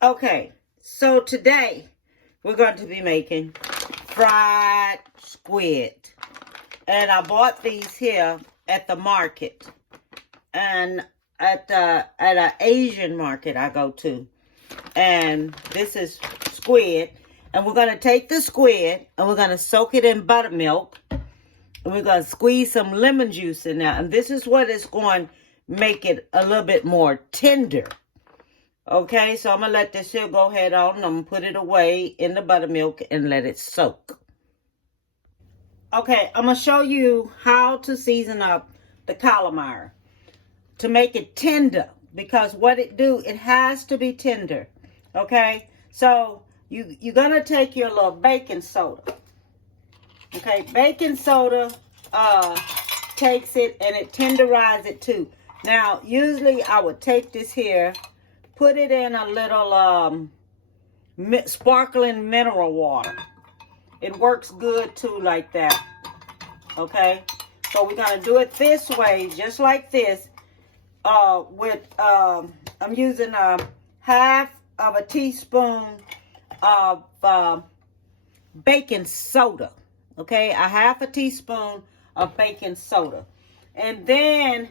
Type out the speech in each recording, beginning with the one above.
Okay, so today we're going to be making fried squid. And I bought these here at the market. And at an Asian market I go to. And this is squid. And we're going to take the squid and we're going to soak it in buttermilk. And we're going to squeeze some lemon juice in there. And this is what is going to make it a little bit more tender. Okay, so I'm going to let this here go ahead on. I'm going to put it away in the buttermilk and let it soak. Okay, I'm going to show you how to season up the calamari to make it tender. Because what it do, it has to be tender. Okay, so you're going to take your little baking soda. Okay, baking soda takes it and it tenderizes it too. Now, usually I would take this here, put it in a little sparkling mineral water. It works good too like that. Okay, so we're going to do it this way, just like this. I'm using half of a teaspoon of baking soda. Okay, a half a teaspoon of baking soda. And then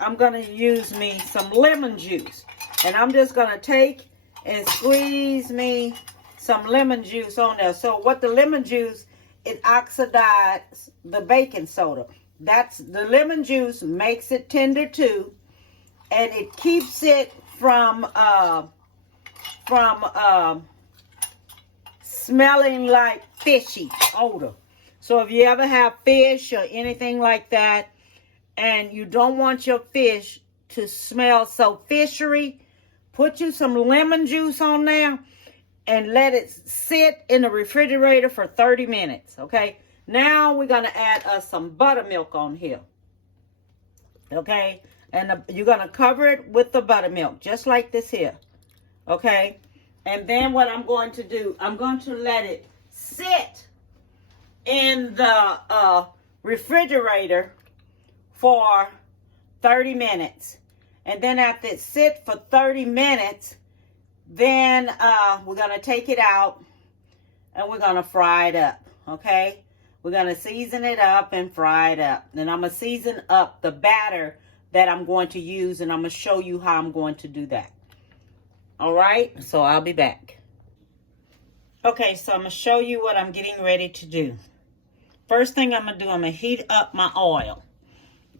I'm going to use me some lemon juice. And I'm just going to take and squeeze me some lemon juice on there. So what the lemon juice, it oxidizes the baking soda. That's the lemon juice makes it tender too. And it keeps it from smelling like fishy odor. So if you ever have fish or anything like that, and you don't want your fish to smell so fishery, put you some lemon juice on there and let it sit in the refrigerator for 30 minutes, okay? Now we're going to add some buttermilk on here, okay? And you're going to cover it with the buttermilk, just like this here, okay? And then what I'm going to do, I'm going to let it sit in the refrigerator for 30 minutes. And then after it sits for 30 minutes, then we're going to take it out and we're going to fry it up, okay? We're going to season it up and fry it up. And I'm going to season up the batter that I'm going to use, and I'm going to show you how I'm going to do that. All right, so I'll be back. Okay, so I'm going to show you what I'm getting ready to do. First thing I'm going to do, I'm going to heat up my oil.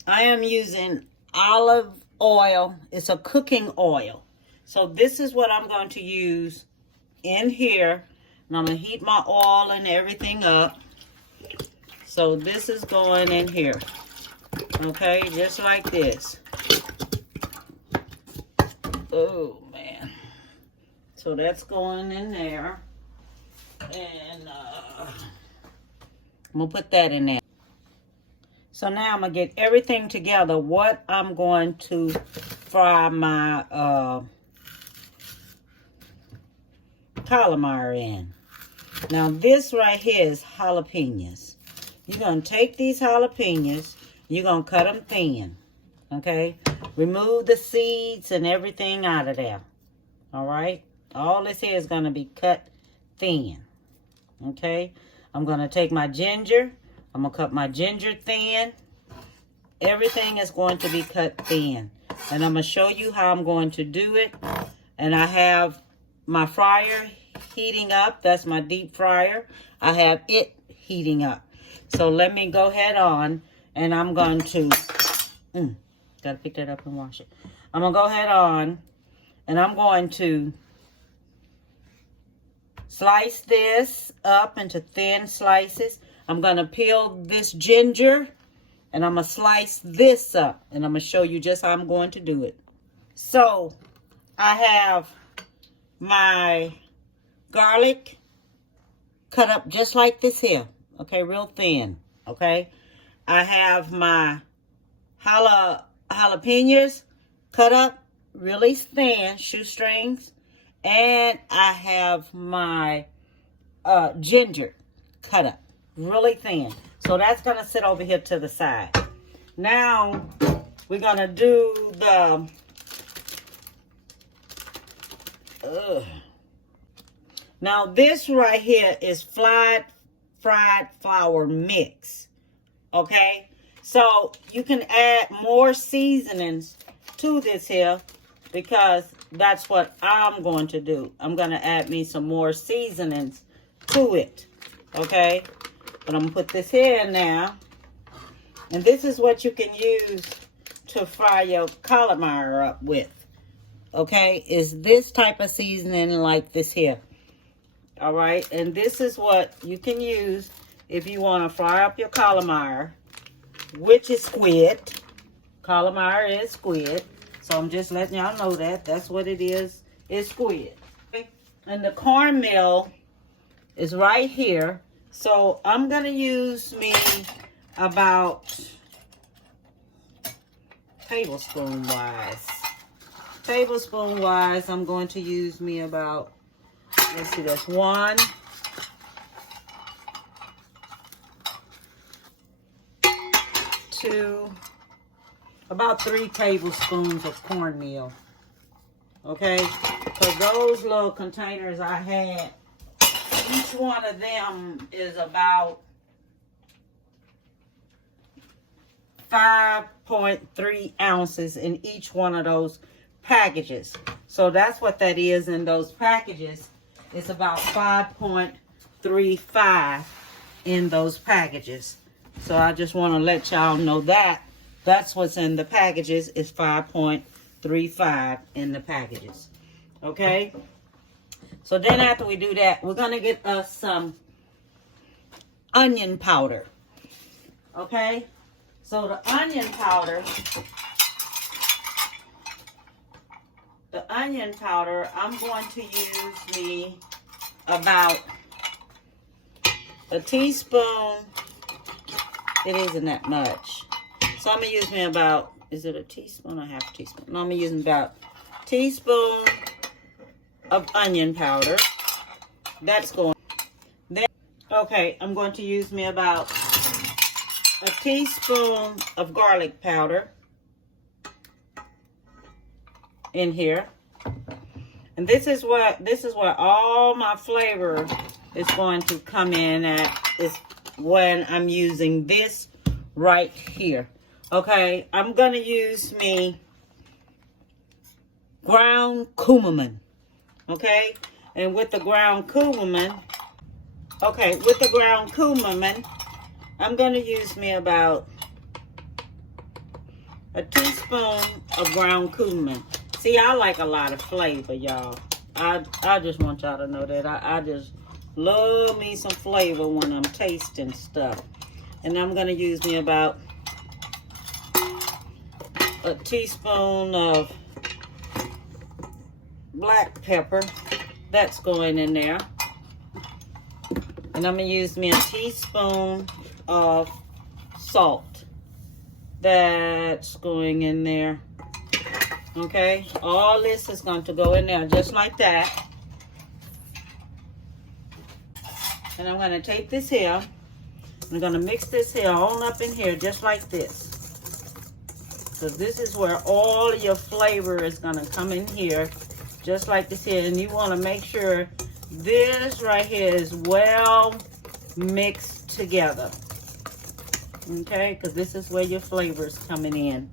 I am using olive oil. It's a cooking oil. So this is what I'm going to use in here. And I'm going to heat my oil and everything up. So this is going in here. Okay, just like this. Oh, man. So that's going in there. And I'm going to put that in there. So now I'm going to get everything together. What I'm going to fry my calamari in. Now this right here is jalapeños. You're going to take these jalapeños. You're going to cut them thin. Okay. Remove the seeds and everything out of there. All right. All this here is going to be cut thin. Okay. I'm going to take my ginger. I'm going to cut my ginger thin. Everything is going to be cut thin. And I'm going to show you how I'm going to do it. And I have my fryer heating up. That's my deep fryer. I have it heating up. So let me go ahead on. And I'm going to... gotta pick that up and wash it. I'm going to go ahead on. And I'm going to slice this up into thin slices. I'm going to peel this ginger, and I'm going to slice this up, and I'm going to show you just how I'm going to do it. So, I have my garlic cut up just like this here, okay, real thin, okay? I have my jalapeños cut up really thin, shoestrings, and I have my ginger cut up really thin. So that's going to sit over here to the side. Now we're going to do Ugh. Now this right here is fried flour mix. Okay, so you can add more seasonings to this here because that's what I'm going to do. I'm going to add me some more seasonings to it. Okay, but I'm going to put this here in now. And this is what you can use to fry your calamari up with. Okay, is this type of seasoning like this here. All right, and this is what you can use if you want to fry up your calamari, which is squid. Calamari is squid. So I'm just letting y'all know that. That's what it is squid. Okay? And the cornmeal is right here. So I'm going to use me about tablespoon wise, I'm going to use me about, let's see, that's 1, 2, about 3 tablespoons of cornmeal. Okay, because those little containers I had, each one of them is about 5.3 ounces in each one of those packages. So that's what that is in those packages. It's about 5.35 in those packages. So I just want to let y'all know that. That's what's in the packages, is 5.35 in the packages. Okay? So then after we do that, we're going to get us some onion powder. Okay? So the onion powder, I'm going to use me about a teaspoon. It isn't that much. So I'm going to use me about, is it a teaspoon or half a teaspoon? No, I'm going to use about a teaspoon of onion powder. That's going. Then, okay, I'm going to use me about a teaspoon of garlic powder in here. And this is where all my flavor is going to come in at, is when I'm using this right here. Okay, I'm going to use me ground cumin. Okay, and with the ground cumin, I'm going to use me about a teaspoon of ground cumin. See, I like a lot of flavor, y'all. I just want y'all to know that. I just love me some flavor when I'm tasting stuff. And I'm going to use me about a teaspoon of black pepper. That's going in there. And I'm going to use me a teaspoon of salt. That's going in there. Okay, all this is going to go in there just like that. And I'm going to take this here. I'm going to mix this here on up in here just like this. So this is where all of your flavor is going to come in here just like this here. And you want to make sure this right here is well mixed together. Okay, because this is where your flavors coming in.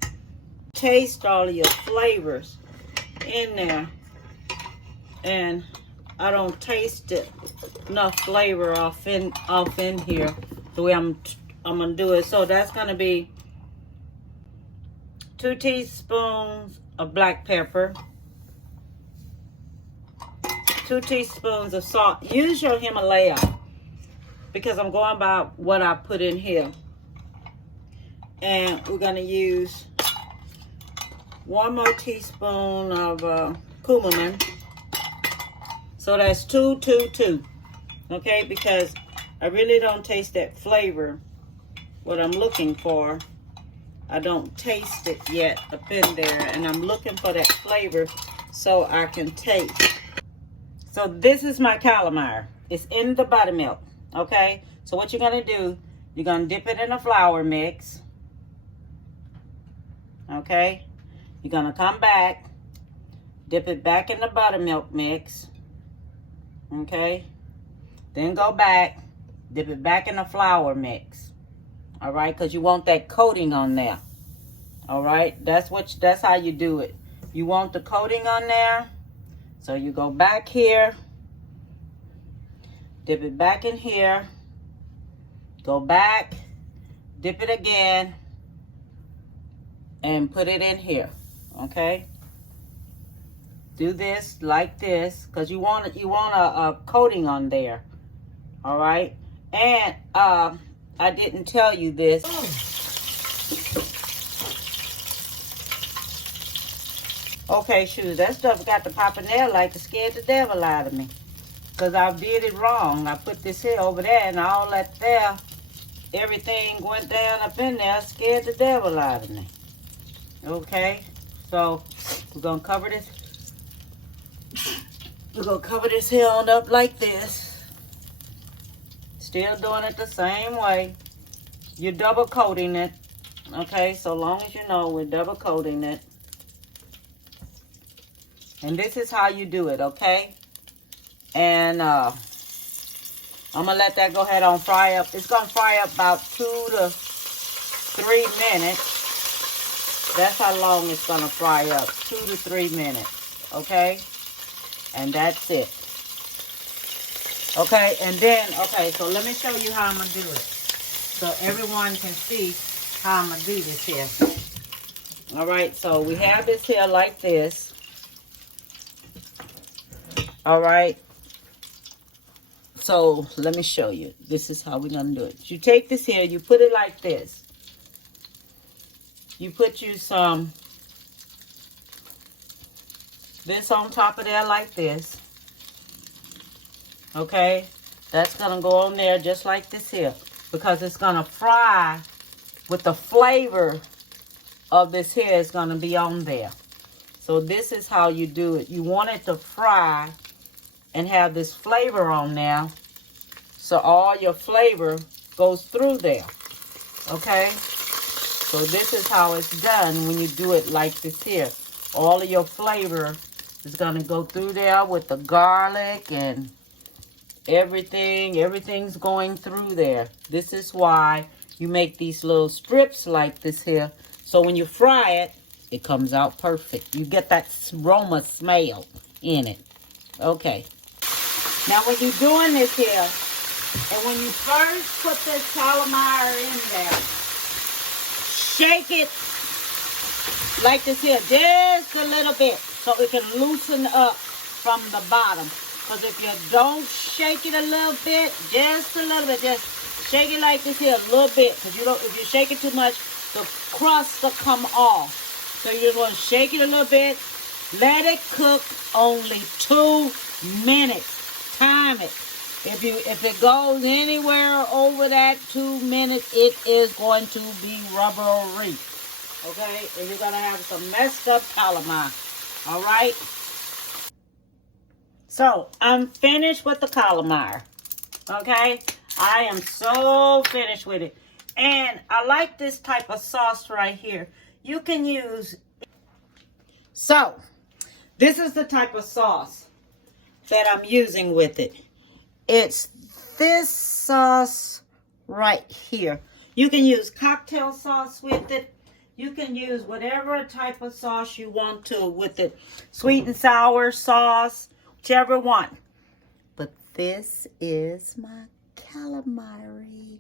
Taste all of your flavors in there, and I don't taste it enough flavor off in here the way I'm gonna do it. So that's gonna be 2 teaspoons of black pepper, 2 teaspoons of salt. Use your Himalaya because I'm going by what I put in here. And we're gonna use 1 more teaspoon of cumin. So that's 2, 2, 2. Okay, because I really don't taste that flavor, what I'm looking for. I don't taste it yet up in there, and I'm looking for that flavor so I can taste. So this is my calamari. It's in the buttermilk. Okay, so what you're gonna do, you're gonna dip it in a flour mix. Okay, you're gonna come back, Dip it back in the buttermilk mix. Okay. Then go back. Dip it back in the flour mix. All right, because you want that coating on there. All right, that's how you do it. You want the coating on there. So you go back here. Dip it back in here. Go back. Dip it again. And put it in here. Okay. Do this like this, because you want a coating on there. All right. And I didn't tell you this. Okay, shoot, that stuff got the Papinella like to scare the devil out of me. Because I did it wrong. I put this here over there and all that there, everything went down up in there, scared the devil out of me. Okay, so we're going to cover this. We're going to cover this here on up like this. Still doing it the same way. You're double coating it. Okay, so long as you know we're double coating it. And this is how you do it, okay? And I'm going to let that go ahead on fry up. It's going to fry up about 2 to 3 minutes. That's how long it's going to fry up. 2 to 3 minutes, okay? And that's it. Okay, and then, okay, so let me show you how I'm going to do it. So everyone can see how I'm going to do this here. All right, so we have this here like this. All right. So let me show you. This is how we're going to do it. You take this here, you put it like this. You put you some this on top of there like this. Okay, that's going to go on there just like this here, because it's going to fry with the flavor of this here is going to be on there. So this is how you do it. You want it to fry and have this flavor on there, so all your flavor goes through there. Okay, so this is how it's done when you do it like this here. All of your flavor is going to go through there with the garlic and everything's going through there. This is why you make these little strips like this here, so when you fry it, it comes out perfect. You get that aroma smell in it. Okay, now when you're doing this here, and when you first put this calamari in there, shake it like this here just a little bit so it can loosen up from the bottom. Because if you don't shake it a little bit, just a little bit, just shake it like this here a little bit. Because if you shake it too much, the crust will come off. So you just want to shake it a little bit. Let it cook only 2 minutes. Time it. If it goes anywhere over that 2 minutes, it is going to be rubbery. Okay? And you're going to have some messed up calamari. All right? So, I'm finished with the calamari. Okay? I am so finished with it. And I like this type of sauce right here. You can use... So, this is the type of sauce that I'm using with it. It's this sauce right here. You can use cocktail sauce with it. You can use whatever type of sauce you want to with it. Sweet and sour sauce. Whichever one. But this is my calamari.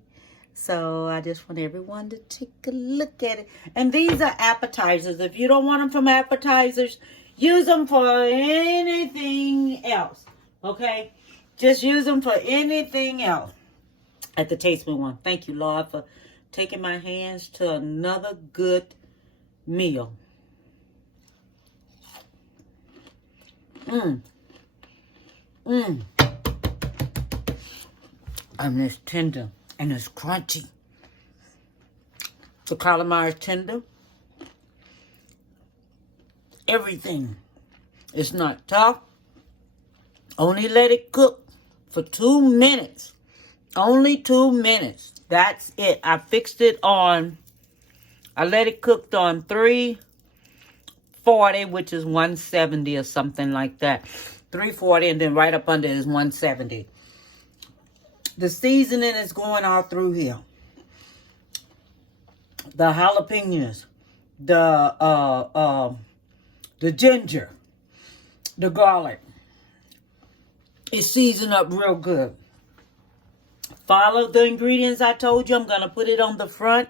So I just want everyone to take a look at it. And these are appetizers. If you don't want them from appetizers, use them for anything else. Okay? Just use them for anything else. I have to taste me one. Thank you, Lord, for taking my hands to another good meal. And it's tender and it's crunchy. The calamari is tender. Everything. It's not tough. Only let it cook for 2 minutes. Only 2 minutes. That's it. I fixed it on, I let it cook on 3, 340, which is 170 or something like that. 340, and then right up under is 170. The seasoning is going all through here. The jalapenos, the ginger, the garlic. It's seasoned up real good. Follow the ingredients I told you. I'm going to put it on the front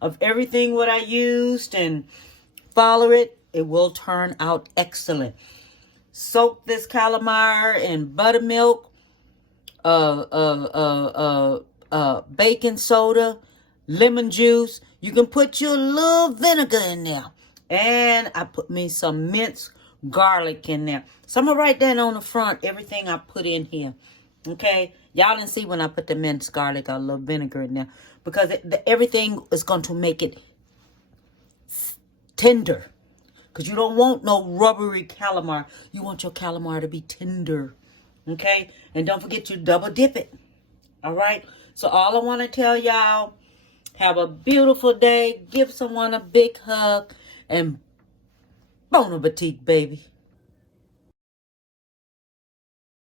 of everything what I used, and follow it. It will turn out excellent. Soak this calamari in buttermilk, baking soda, lemon juice. You can put your little vinegar in there. And I put me some minced garlic in there. So I'm going to write that on the front, everything I put in here. Okay? Y'all didn't see when I put the minced garlic or a little vinegar in there. Because everything is going to make it tender. Because you don't want no rubbery calamari. You want your calamari to be tender. Okay? And don't forget you double dip it. All right? So all I want to tell y'all, have a beautiful day. Give someone a big hug. And bon appetit, baby.